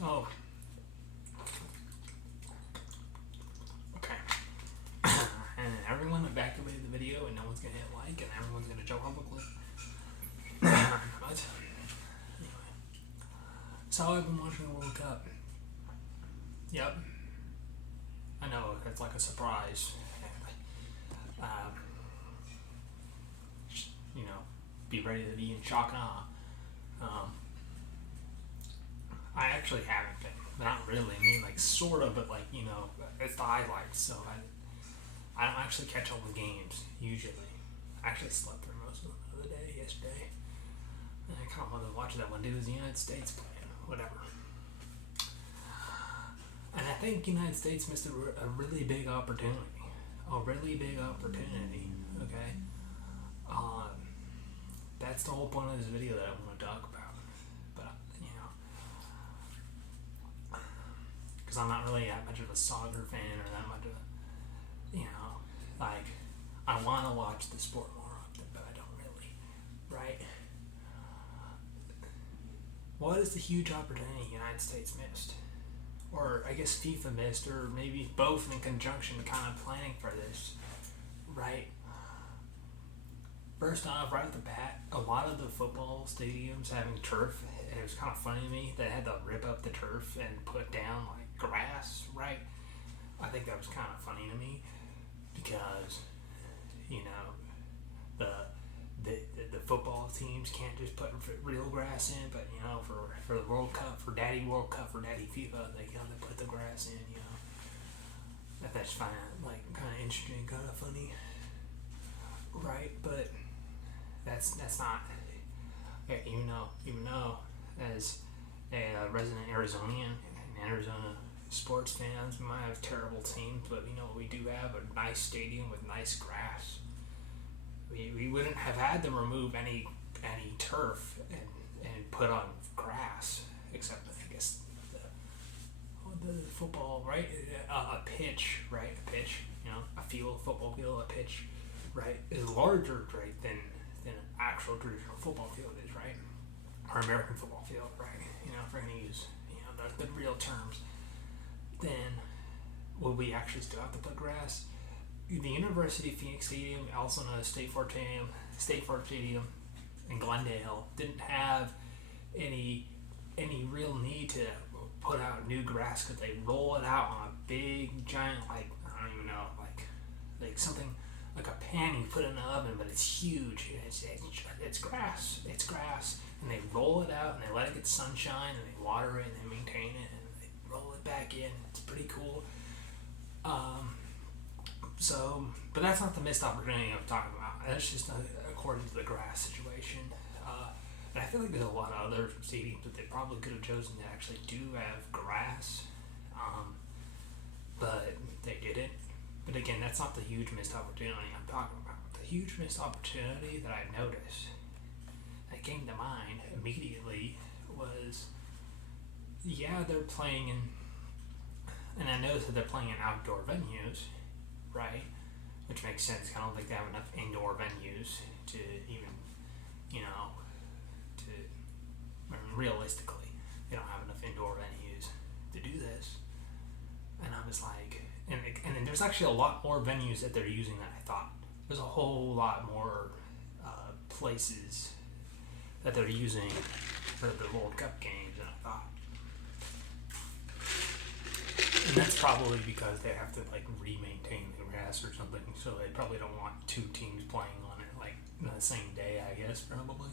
So, okay. And everyone evacuated the video, and no one's gonna hit like, and everyone's gonna jump on the clip. But, anyway. So I've been watching the World Cup. Yep. I know, it's like a surprise. Um, you know, be ready to be in shock and awe. I actually haven't been, but not really. I mean, like, sort of, but like, you know, it's the highlights, so I don't actually catch all the games, usually. I actually slept through most of them the other day, yesterday. And I kind of wanted to watch that one. It was the United States playing, whatever. And I think the United States missed a really big opportunity. A really big opportunity, okay? That's the whole point of this video that I want to talk about. But, you know, because I'm not really that much of a soccer fan or that much of a, you know, like, I want to watch the sport more often, but I don't really, right? What is the huge opportunity the United States missed? Or I guess FIFA missed, or maybe both in conjunction, kind of planning for this, right? First off, right at the bat, a lot of the football stadiums having turf, and it was kind of funny to me, they had to rip up the turf and put down like grass, right? I think that was kind of funny to me because, you know, the football teams can't just put real grass in, but you know, for the World Cup, for Daddy World Cup, for Daddy FIFA, they gotta put the grass in, you know. That's fine, like kind of interesting, kind of funny, right? But that's not, even though as a resident Arizonian and Arizona sports fans, we might have terrible teams, but you know, we do have a nice stadium with nice grass. We wouldn't have had to remove any turf and put on grass, except I guess the football, right? A pitch, right? A pitch, you know, a field, football field, a pitch, right, is larger, right, than an actual traditional football field is, right? Or American football field, right? You know, if we're gonna use, you know, the real terms, then will we actually still have to put grass? The University of Phoenix Stadium, also known as State Farm Stadium in Glendale, didn't have any real need to put out new grass because they roll it out on a big giant, like, I don't even know, like something like a pan you put in the oven, but it's huge. It's grass, and they roll it out and they let it get sunshine and they water it and they maintain it and they roll it back in. It's pretty cool. So, but that's not the missed opportunity I'm talking about. That's just according to the grass situation. And I feel like there's a lot of other stadiums that they probably could have chosen that actually do have grass, but they didn't. But again, that's not the huge missed opportunity I'm talking about. The huge missed opportunity that I noticed, that came to mind immediately, was, yeah, they're playing and I noticed that they're playing in outdoor venues, right? Which makes sense. I don't think they have enough indoor venues to even, you know, realistically, they don't have enough indoor venues to do this. And I was like, and then there's actually a lot more venues that they're using than I thought. There's a whole lot more places that they're using for the World Cup games than I thought. And that's probably because they have to like re-maintain the grass or something, so they probably don't want two teams playing on it like the same day, I guess, probably.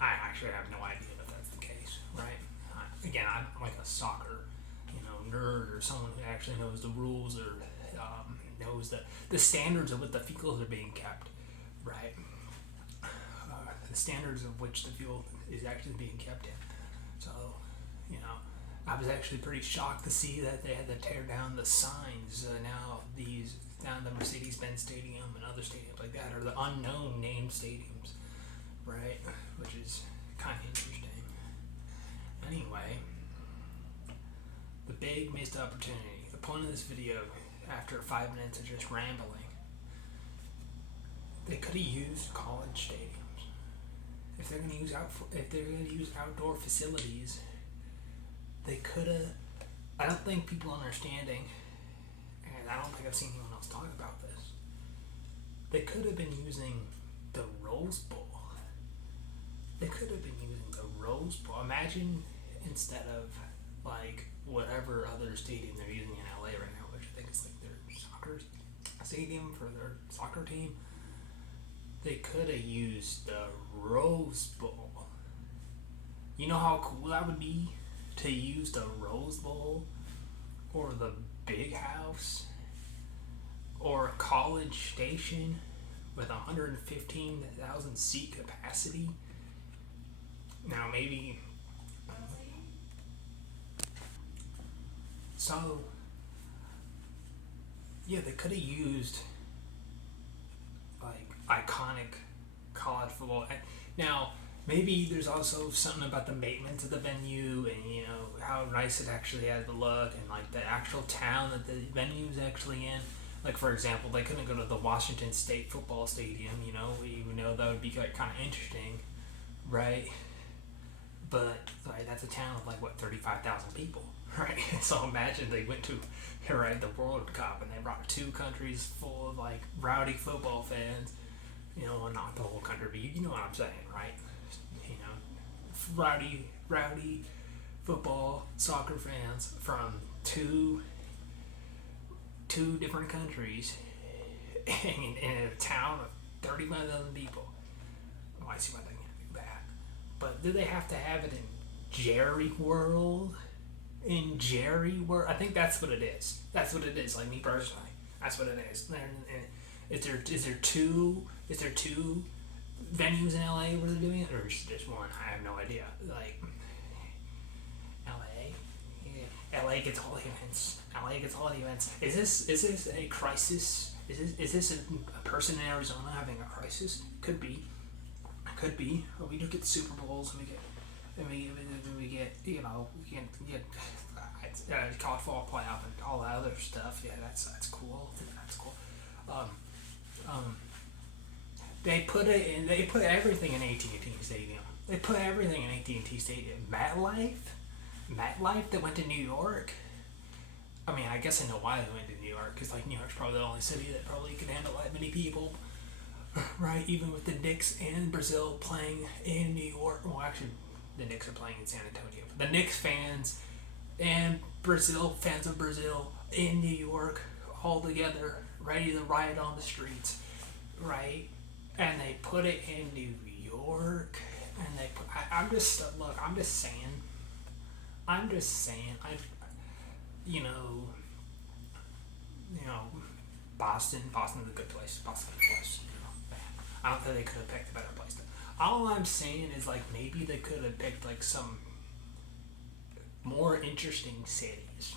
I actually have no idea if that's the case, right? Again, I'm like a soccer, you know, nerd or someone who actually knows the rules or knows the standards of what the fields are being kept, right? The standards of which the field is actually being kept in. So, you know, I was actually pretty shocked to see that they had to tear down the signs now the Mercedes-Benz Stadium and other stadiums like that, or the unknown named stadiums, right? Which is kind of interesting. Anyway, the big missed opportunity. The point of this video, after 5 minutes of just rambling, they could have used college stadiums. If they're going to use outdoor facilities, could have. I don't think people understanding, and I don't think I've seen anyone else talk about this. They could have been using the Rose Bowl. They could have been using the Rose Bowl. Imagine instead of like whatever other stadium they're using in LA right now, which I think is like their soccer stadium for their soccer team. They could have used the Rose Bowl. You know how cool that would be to use the Rose Bowl or the Big House or College Station with 115,000 seat capacity. Now maybe so yeah, they could have used like iconic college football. Now maybe there's also something about the maintenance of the venue and how nice it actually has the look and like the actual town that the venue is actually in. Like for example, they couldn't go to the Washington State football stadium, even though that would be like kind of interesting, right? But right, that's a town of like what 35,000 people, right? So imagine they went to the World Cup and they brought two countries full of like rowdy football fans, well, not the whole country, but you know what I'm saying, right? Rowdy football soccer fans from two different countries in a town of 35,000 people. Oh, I see why they can't do that. But do they have to have it in Jerry World? In Jerry World? I think that's what it is. That's what it is. Like me personally, that's what it is. And is there two venues in LA where they're doing it, or just one? I have no idea. Like LA gets all the events. Is this a crisis? Is this a person in Arizona having a crisis? Could be. We look at Super Bowls and we get college football playoff and all that other stuff. Yeah, that's cool. That's cool. They put everything in AT&T Stadium. They put everything in AT&T Stadium. MetLife that went to New York. I mean, I guess I know why they went to New York, because like New York's probably the only city that probably can handle that many people, right? Even with the Knicks and Brazil playing in New York. Well, actually, the Knicks are playing in San Antonio. The Knicks fans and fans of Brazil in New York all together, ready to riot on the streets, right? And they put it in New York, and they put. I'm just saying. Boston's a good place. I don't think they could have picked a better place. All I'm saying is like maybe they could have picked like some more interesting cities,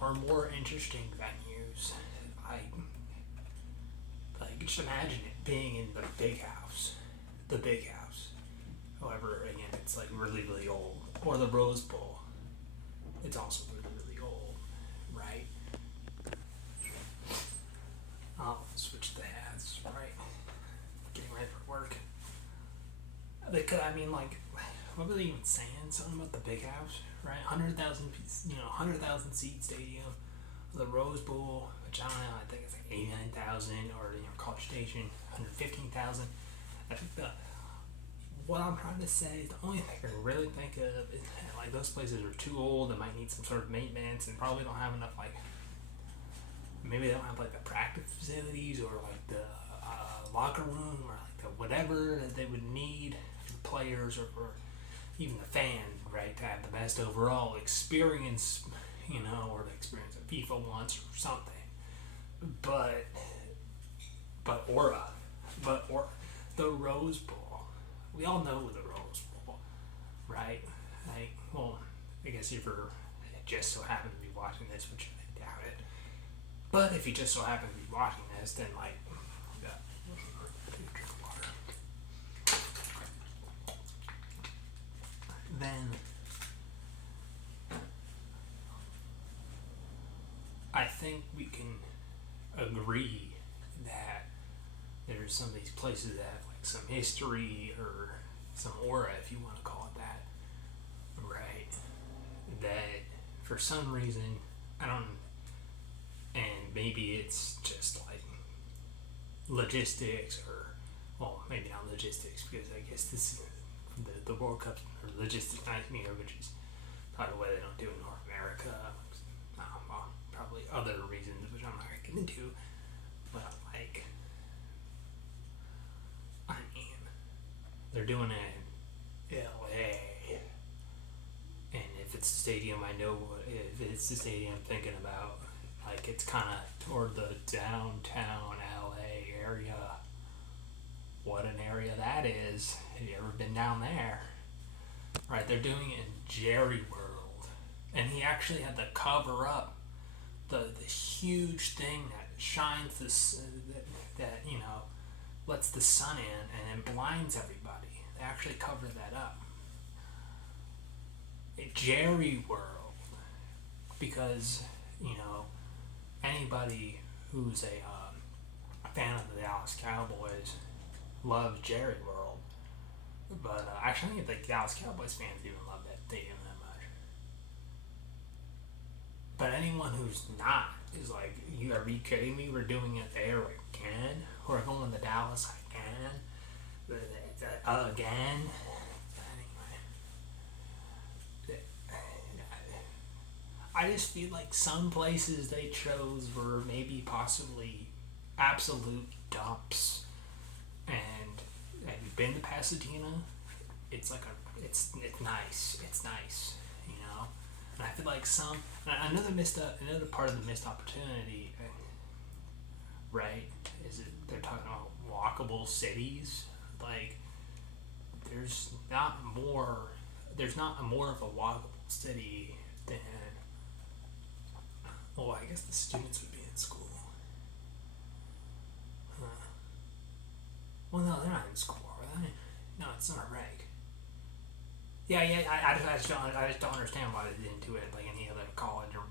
or more interesting venues. Like just imagine it being in the Big House. However, again, it's like really, really old. Or the Rose Bowl. It's also really, really old, right? I'll switch the hats, right? Getting ready for work. They could, what were they even saying? Something about the Big House, right? 100,000 seat stadium. The Rose Bowl, which I don't know, I think it's like 89,000, or College Station, 115,000. I think what I'm trying to say is the only thing I can really think of is that, like, those places are too old and might need some sort of maintenance, and probably don't have enough, like, maybe they don't have like the practice facilities or like the locker room or like the whatever that they would need for the players or even the fans, right, to have the best overall experience, or the experience that FIFA wants or something. But the Rose Bowl. We all know the Rose Bowl, right? Like, well, I guess if you're just so happen to be watching this, which I doubt it. But if you just so happen to be watching this, then like, drink water. Then I think we can agree that there's some of these places that have like some history or some aura, if you want to call it that, right? for some reason, I don't, and maybe it's just like logistics, or, well, maybe not logistics, because I guess this is the World Cup, or logistics, which is probably why they don't do it in North America. Well, probably other reasons, which I'm not going to get into, but like, I mean, they're doing it in LA, and if it's the stadium, I know if it's the stadium I'm thinking about, like, it's kind of toward the downtown LA area. What an area that is. Have you ever been down there? Right, they're doing it in Jerry World, and he actually had to cover up the huge thing that shines this that lets the sun in and then blinds everybody. They actually covered that up. Jerry World, because anybody who's a fan of the Dallas Cowboys loves Jerry World, but actually I think the Dallas Cowboys fans even love that stadium that much. But anyone who's not is like, are you kidding me? We're doing it there again. We're going to Dallas again. Again. Anyway, I just feel like some places they chose were maybe possibly absolute dumps. And have you been to Pasadena? It's like it's nice. It's nice, And I feel like another part of the missed opportunity, right? Is it they're talking about walkable cities? Like, there's not more of a walkable city than, well, I guess the students would be in school. Well, no, they're not in school, are they? No, it's not a reg. Yeah. I just don't understand why they didn't do it like any other college or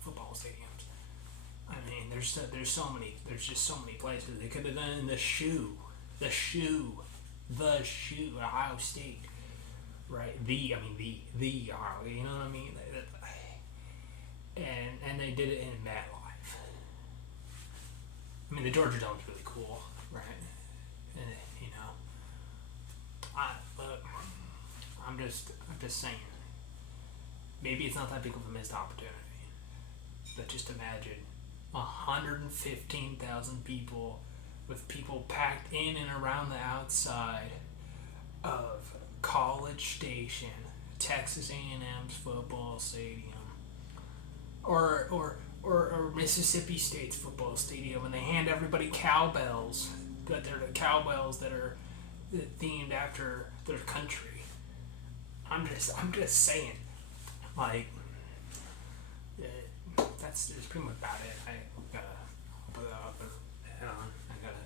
football stadiums. I mean, there's just so many places they could have done. The shoe, Ohio State, right? The Ohio, you know what I mean? And they did it in MetLife. I mean, the Georgia Dome's really cool, right? And, I'm just saying. Maybe it's not that big of a missed opportunity, but just imagine 115,000 people, with people packed in and around the outside of College Station, Texas A&M's football stadium, or Mississippi State's football stadium, and they hand everybody cowbells, but they're the cowbells that are themed after their country. I'm just saying, like, that's pretty much about it. I gotta put it up and head on. I gotta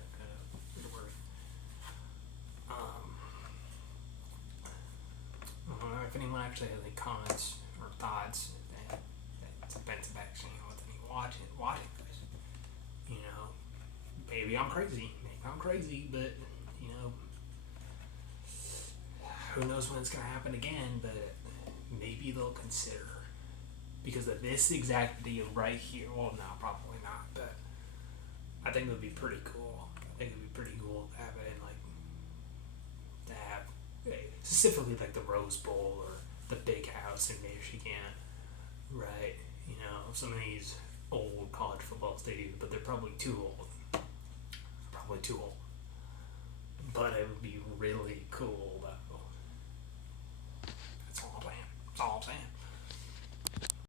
work. I don't know if anyone actually has any comments or thoughts. It's a defensive action, with any watching this. Maybe I'm crazy, but who knows when it's gonna happen again? But maybe they'll consider, because of this exact deal right here. Well, no, probably not, but I think it would be pretty cool. To have it in, specifically like the Rose Bowl or the Big House in Michigan, right? Some of these old college football stadiums, but they're probably too old. But it would be really cool